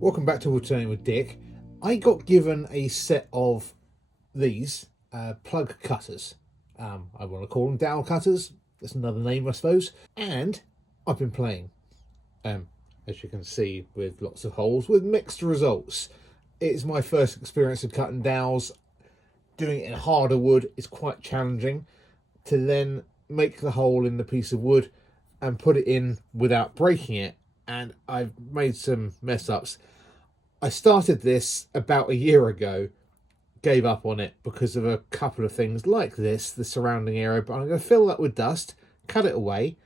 Welcome back to Woodturning with Dick. I got given a set of these plug cutters. I want to call them dowel cutters. That's another name, I suppose. And I've been playing, as you can see, with lots of holes, with mixed results. It's my first experience of cutting dowels. Doing it in harder wood is quite challenging. To then make the hole in the piece of wood and put it in without breaking it, and I've made some mess ups. I started this about a year ago, gave up on it because of a couple of things like this, the surrounding area, but I'm going to fill that with dust, cut it away,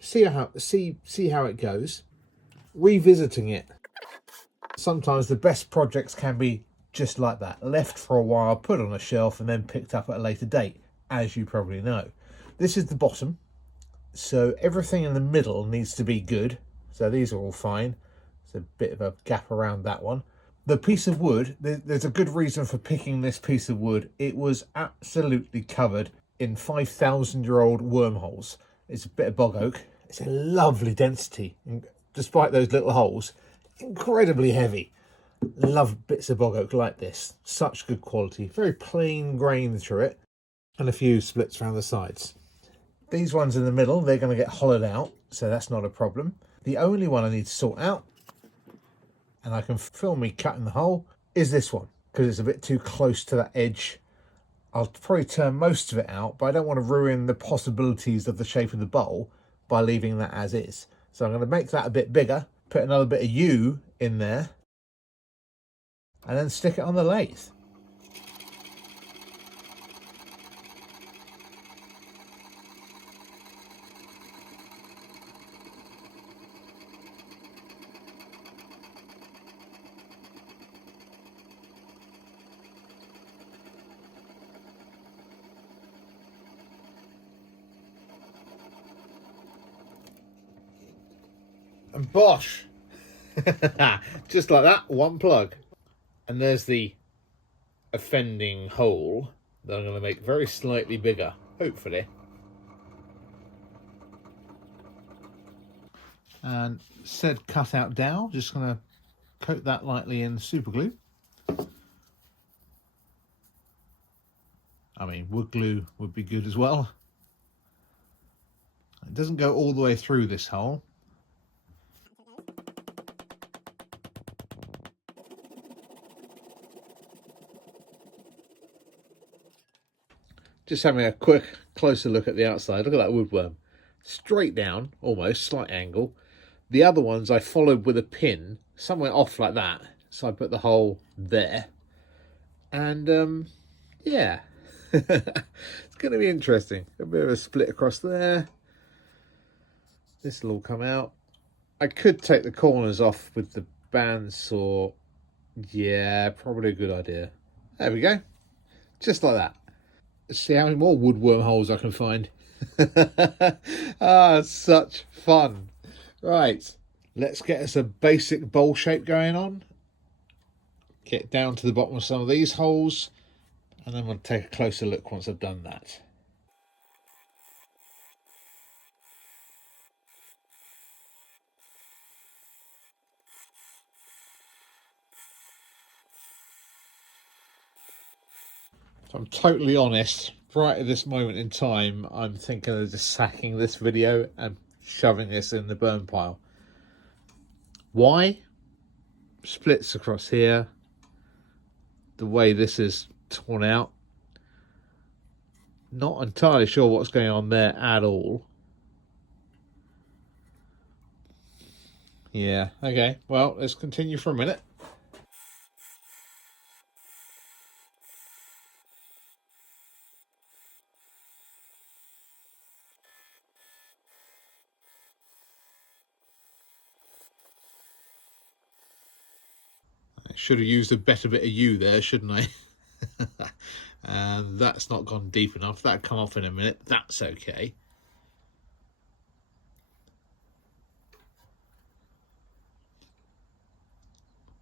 see how it goes. Revisiting it. Sometimes the best projects can be just like that, left for a while, put on a shelf, and then picked up at a later date, as you probably know. This is the bottom, so everything in the middle needs to be good. So these are all fine. There's a bit of a gap around that one. The piece of wood, there's a good reason for picking this piece of wood. It was absolutely covered in 5,000-year-old wormholes. It's a bit of bog oak. It's a lovely density, despite those little holes. Incredibly heavy. Love bits of bog oak like this. Such good quality. Very plain grain through it, and a few splits around the sides. These ones in the middle, they're going to get hollowed out, so that's not a problem. The only one I need to sort out, and I can film me cutting the hole, is this one, because it's a bit too close to that edge. I'll probably turn most of it out, but I don't want to ruin the possibilities of the shape of the bowl by leaving that as is. So I'm going to make that a bit bigger, put another bit of U in there, and then stick it on the lathe. And bosh! Just like that, one plug. And there's the offending hole that I'm going to make very slightly bigger, hopefully. And said cut out dowel, just going to coat that lightly in super glue. I mean, wood glue would be good as well. It doesn't go all the way through this hole. Just having a quick closer look at the outside. Look at that woodworm. Straight down, almost, slight angle. The other ones I followed with a pin, somewhere off like that. So I put the hole there. And, yeah. It's going to be interesting. A bit of a split across there. This will all come out. I could take the corners off with the bandsaw. Yeah, probably a good idea. There we go. Just like that. Let's see how many more woodworm holes I can find. Ah, such fun. Right, let's get us a basic bowl shape going on. Get down to the bottom of some of these holes, and then we'll take a closer look once I've done that. If I'm totally honest, right at this moment in time, I'm thinking of just sacking this video and shoving this in the burn pile. Why? Splits across here. The way this is torn out. Not entirely sure what's going on there at all. Yeah, okay. Well, let's continue for a minute. I should have used a better bit of U there, shouldn't I? And that's not gone deep enough. That'll come off in a minute. That's okay.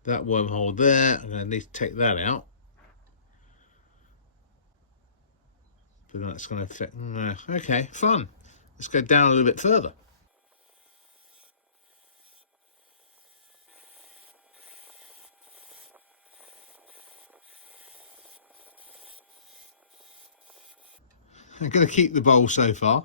That wormhole there, I'm going to need to take that out. But that's going to affect... Okay, fun. Let's go down a little bit further. I'm going to keep the bowl so far.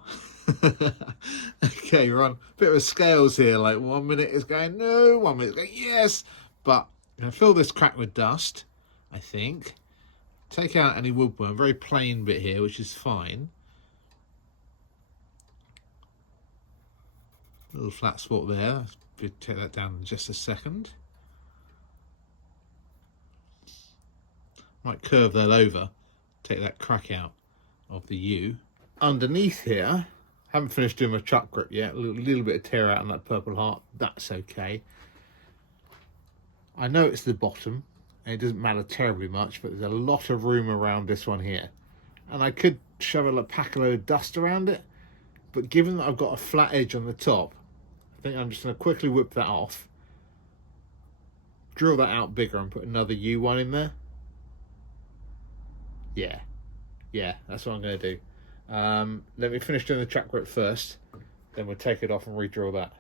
Okay, we're on a bit of scales here. Like 1 minute is going no, 1 minute is going yes. But I'm going to fill this crack with dust, I think. Take out any woodworm, very plain bit here, which is fine. Little flat spot there. Take that down in just a second. Might curve that over, take that crack out of the U. Underneath here, haven't finished doing my chuck grip yet. A little bit of tear out on that purple heart. That's okay. I know it's the bottom, and it doesn't matter terribly much, but there's a lot of room around this one here. And I could shovel a pack a load of dust around it, but given that I've got a flat edge on the top, I think I'm just going to quickly whip that off, drill that out bigger and put another U1 in there. Yeah, that's what I'm going to do. Let me finish doing the chuck grip first, then we'll take it off and redraw that.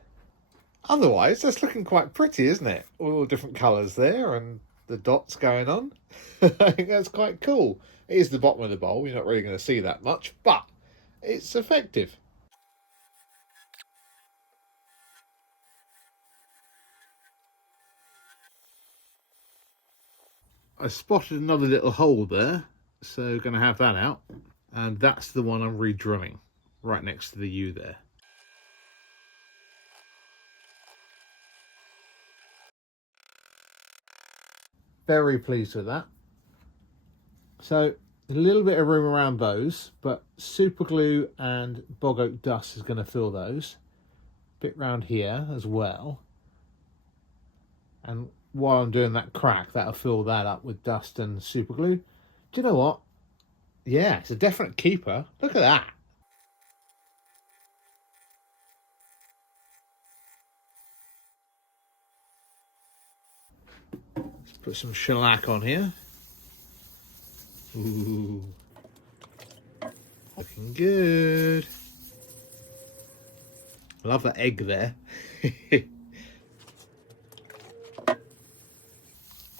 Otherwise, that's looking quite pretty, isn't it? All different colours there and the dots going on. I think that's quite cool. It is the bottom of the bowl. You're not really going to see that much, but it's effective. I spotted another little hole there, so going to have that out. And that's the one I'm re-drilling, right next to the U there. Very pleased with that. So a little bit of room around those, but super glue and bog oak dust is going to fill those. Bit round here as well. And while I'm doing that crack, that'll fill that up with dust and super glue. Do you know what? Yeah, it's a definite keeper. Look at that. Let's put some shellac on here. Ooh. Looking good. I love that egg there.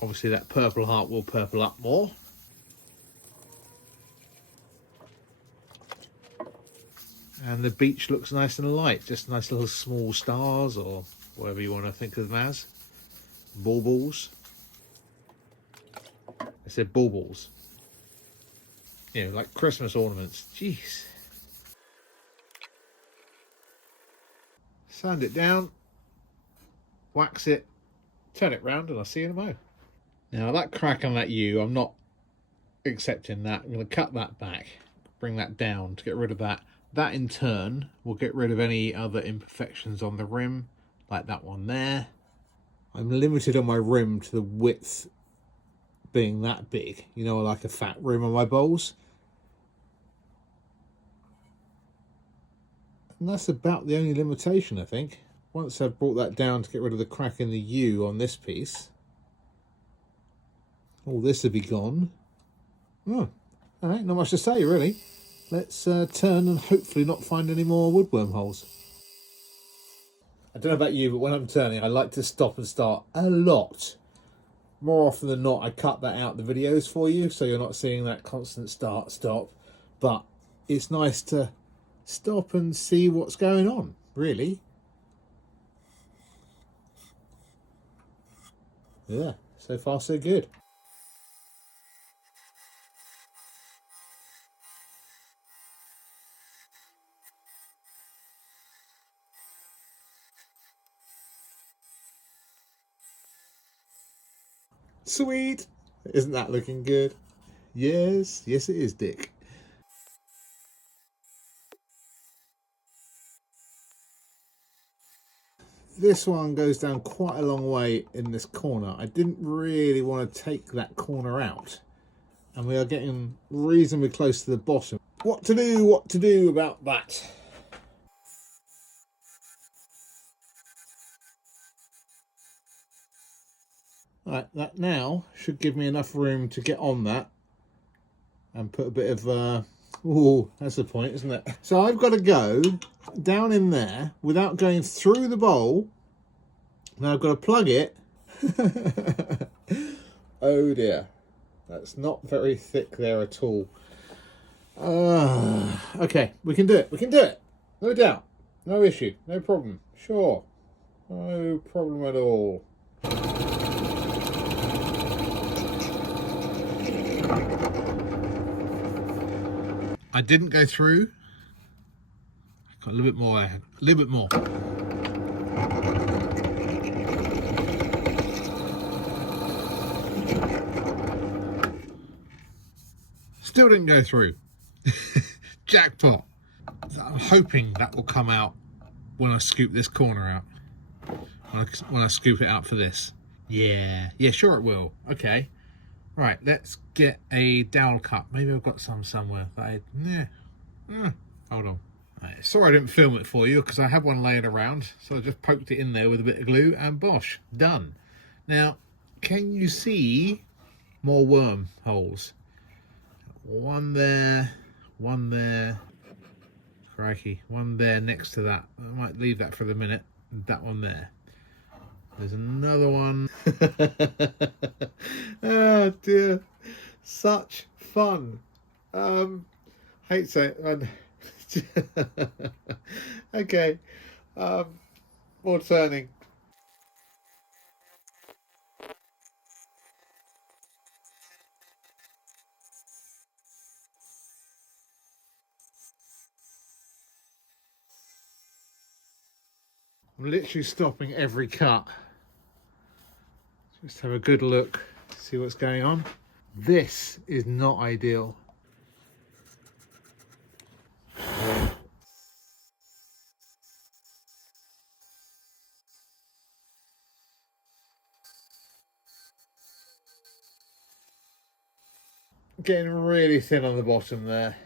Obviously that purple heart will purple up more. And the beech looks nice and light, just nice little small stars or whatever you want to think of them as. Baubles. I said baubles. You know, like Christmas ornaments. Jeez. Sand it down, wax it, turn it round, and I'll see you in a mo. Now that crack on that U, I'm not accepting that. I'm going to cut that back, bring that down to get rid of that. That in turn will get rid of any other imperfections on the rim, like that one there. I'm limited on my rim to the width being that big. You know, like a fat rim on my bowls. And that's about the only limitation, I think. Once I've brought that down to get rid of the crack in the U on this piece, all this will be gone. Oh, all right, not much to say, really. Let's turn and hopefully not find any more woodworm holes. I don't know about you, but when I'm turning, I like to stop and start a lot. More often than not, I cut that out the videos for you, so you're not seeing that constant start, stop. But it's nice to stop and see what's going on, really. Yeah, so far so good. Sweet! Isn't that looking good? Yes, yes it is, Dick. This one goes down quite a long way in this corner. I didn't really want to take that corner out. And we are getting reasonably close to the bottom. What to do about that? Right, that now should give me enough room to get on that and put a bit of oh, that's the point, isn't it? So I've got to go down in there without going through the bowl. Now I've got to plug it. Oh dear, that's not very thick there at all. Okay, we can do it. We can do it. No doubt. No issue. No problem. Sure. No problem at all. I didn't go through. Got a little bit more. A little bit more. Still didn't go through. Jackpot. I'm hoping that will come out when I scoop this corner out. When I scoop it out for this. Yeah, sure it will. Okay. Right, let's get a dowel cut. Maybe I've got some somewhere. Hold on. Right, sorry I didn't film it for you because I had one laying around. So I just poked it in there with a bit of glue and bosh, done. Now, can you see more worm holes? One there, crikey, one there next to that. I might leave that for the minute. That one there. There's another one. Oh dear, such fun. Hate saying. Okay, more turning. I'm literally stopping every cut. Just have a good look, see what's going on. This is not ideal. Getting really thin on the bottom there.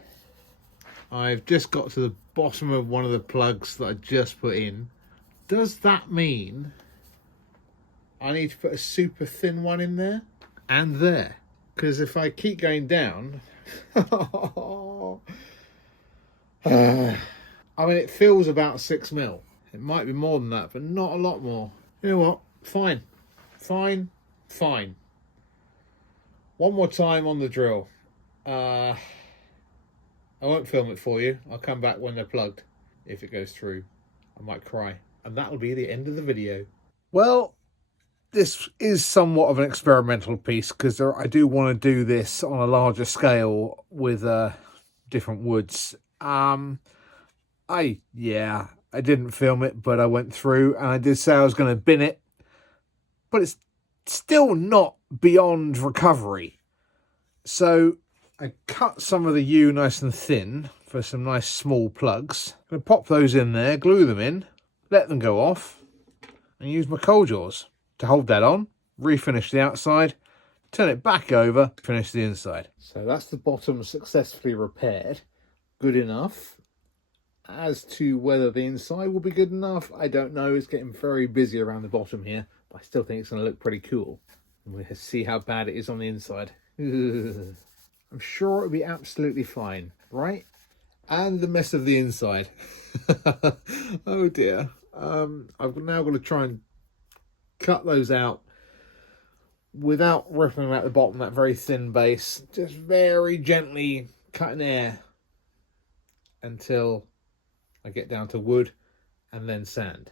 I've just got to the bottom of one of the plugs that I just put in. Does that mean I need to put a super thin one in there and there? Because if I keep going down, I mean, it feels about 6 mil. It might be more than that, but not a lot more. You know what? Fine. One more time on the drill. I won't film it for you. I'll come back when they're plugged. If it goes through, I might cry. And that'll be the end of the video. Well, this is somewhat of an experimental piece because I do want to do this on a larger scale with different woods. I didn't film it, but I went through and I did say I was going to bin it, but it's still not beyond recovery. So I cut some of the U nice and thin for some nice small plugs. I'm going to pop those in there, glue them in, let them go off, and use my coal jaws to hold that on, refinish the outside, turn it back over, finish the inside. So that's the bottom successfully repaired. Good enough. As to whether the inside will be good enough, I don't know. It's getting very busy around the bottom here, but I still think it's going to look pretty cool. And we'll see how bad it is on the inside. I'm sure it'll be absolutely fine, right? And the mess of the inside. Oh dear. I've now got to try and cut those out without ripping them out the bottom, that very thin base. Just very gently cutting air until I get down to wood and then sand.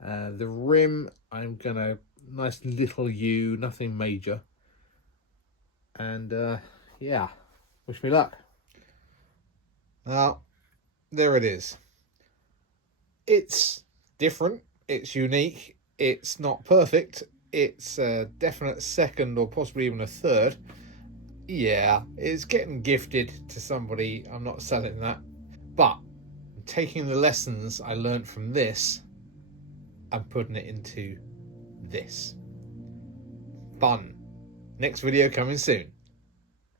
The rim, I'm gonna nice little U, nothing major. And yeah, wish me luck. Now, there it is. It's different, it's unique, it's not perfect, it's a definite second or possibly even a third. Yeah, it's getting gifted to somebody, I'm not selling that. But taking the lessons I learned from this and putting it into this. Fun. Next video coming soon.